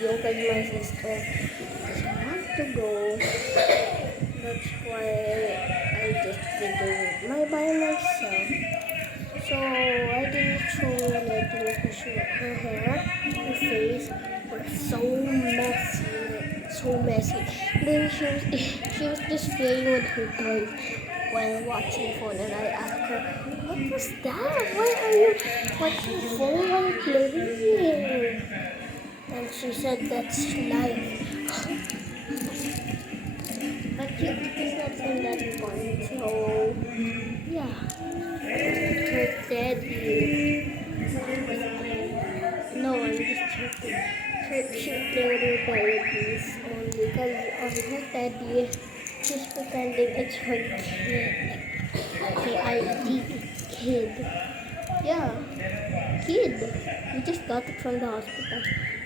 video because my sister doesn't want to go. That's why I just did it by myself. So I didn't show anything because her hair, her face were so messy. Then she was just playing with her toys while watching phone, and I asked her, "What was that? Why are you watching phone while playing?" And she said, "That's life." But it is not in that fun. So yeah, her teddy. No, I'm just joking. She play with her teddies only because on her teddy, she's pretending it's her kid. K-I-D, kid. Yeah, kid. We just got it from the hospital.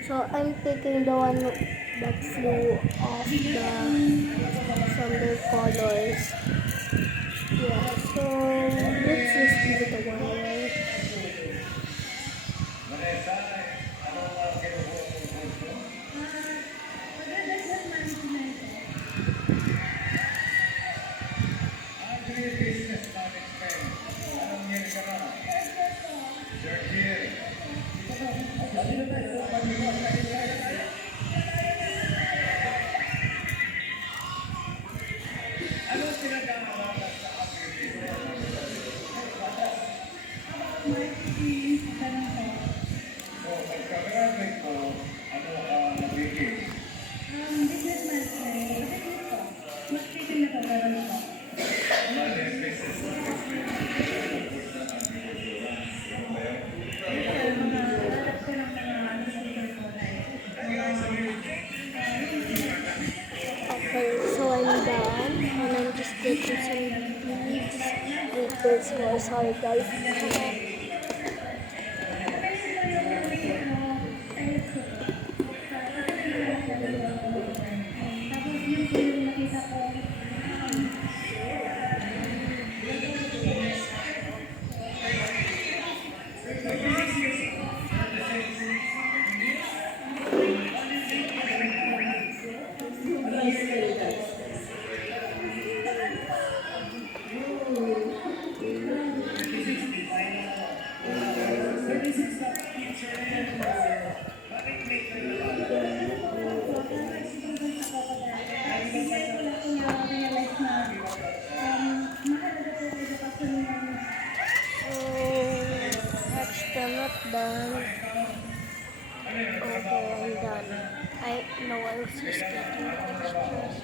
So I'm taking the one that flew off from the colors. Yeah, so let's just give it a while. Okay, so I'm done and I'm just getting some beads with this more. Sorry guys. That's still not done. Okay, I'm done. I was just getting the extras.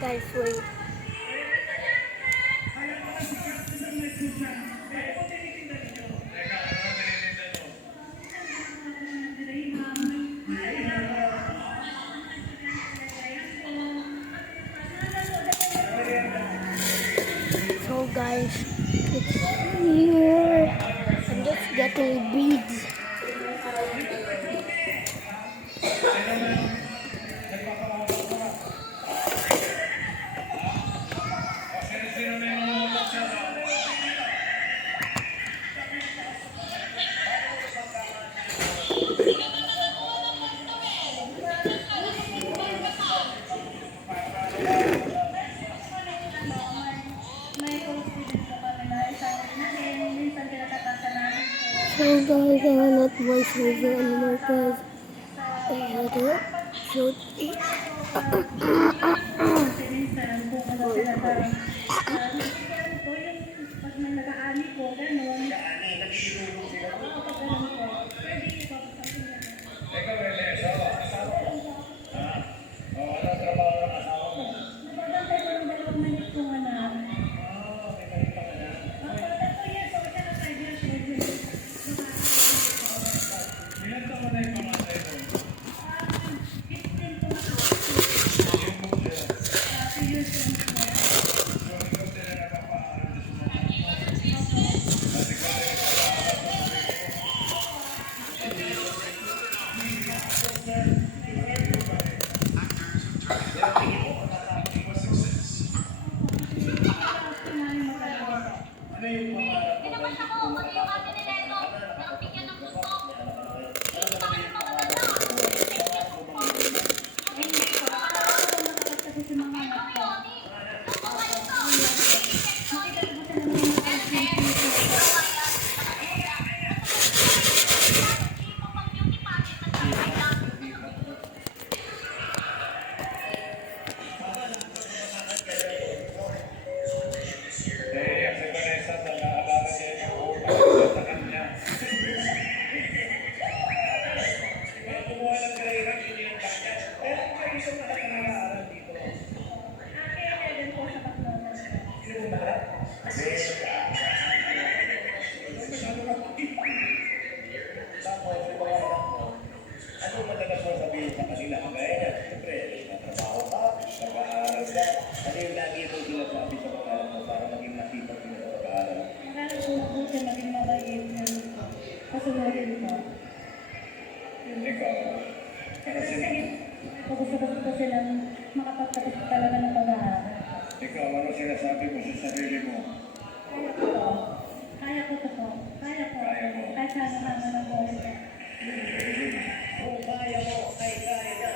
Guys, wait. So guys, it's here. I'm just getting beads. voiceover anymore because I had a throat ache. Gusto ko silang makapagtapos talaga ng pag-aaral. Ikaw, ano sinasabi mo sa sarili mo? Kaya ko to. Kaya ko to po. Kaya ko. Kahit sana ng buhay ko. Kung kaya mo, ay kaya na.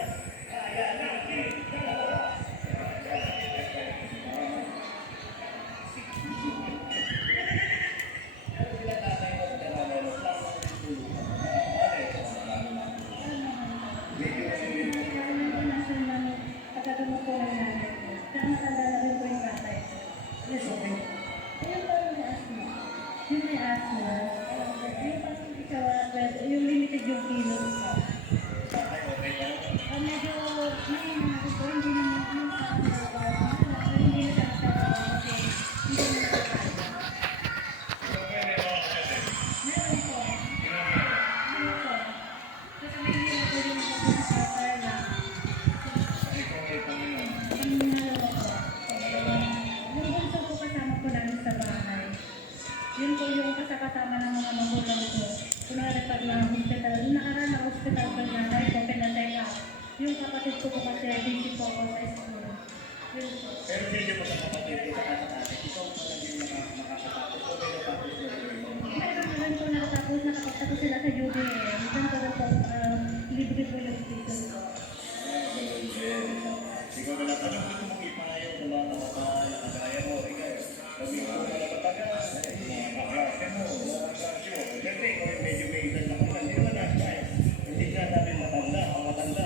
Kaya natin dalawa. Yung limited yung kilos ko. Medyo mahina ako po, hindi naman hindi na nakakatawa kasi hindi na nakakatawa. Meron po. Ano po? Kasi may hirap ko yung nakakatawa na. Ang nalawa ko. Yung bunso ko kasama ko namin sa bahay. Yun po yung kasama ng mga magulang ko. Kunwari pag na-hospital, nakaraan na hospital ko nanay ko, pinateka. Yung kapatid ko po kasi, busy po ako sa school. Yun po. Pero hindi mo sa kapatid ko sa kasakasik. Ikaw pa lang yung makakatapos o may natapos na rin. Meron po nakapagtapos sila sa UDM. Minsan ko rin po, libre po yung season ko. Ikaw na lang, anong gusto mong ipahayag sa mga kabataan na kagaya mo? Ikaw, sabi ko na matagal, mga kaklase mo, mga kaklase mo. Kasi ikaw yung medyo may edad na kung hindi naman nasa. Hindi ka namin matanda, ang matanda.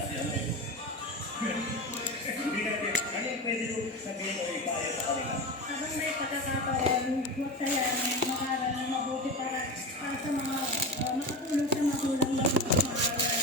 Hindi natin, ano yung pwede mo sabihin o ipahayag sa kanila? Habang may pagkakataon, huwag sayang mag-aral na mabuti para sa mga makatulong sa magulang na mag-aral.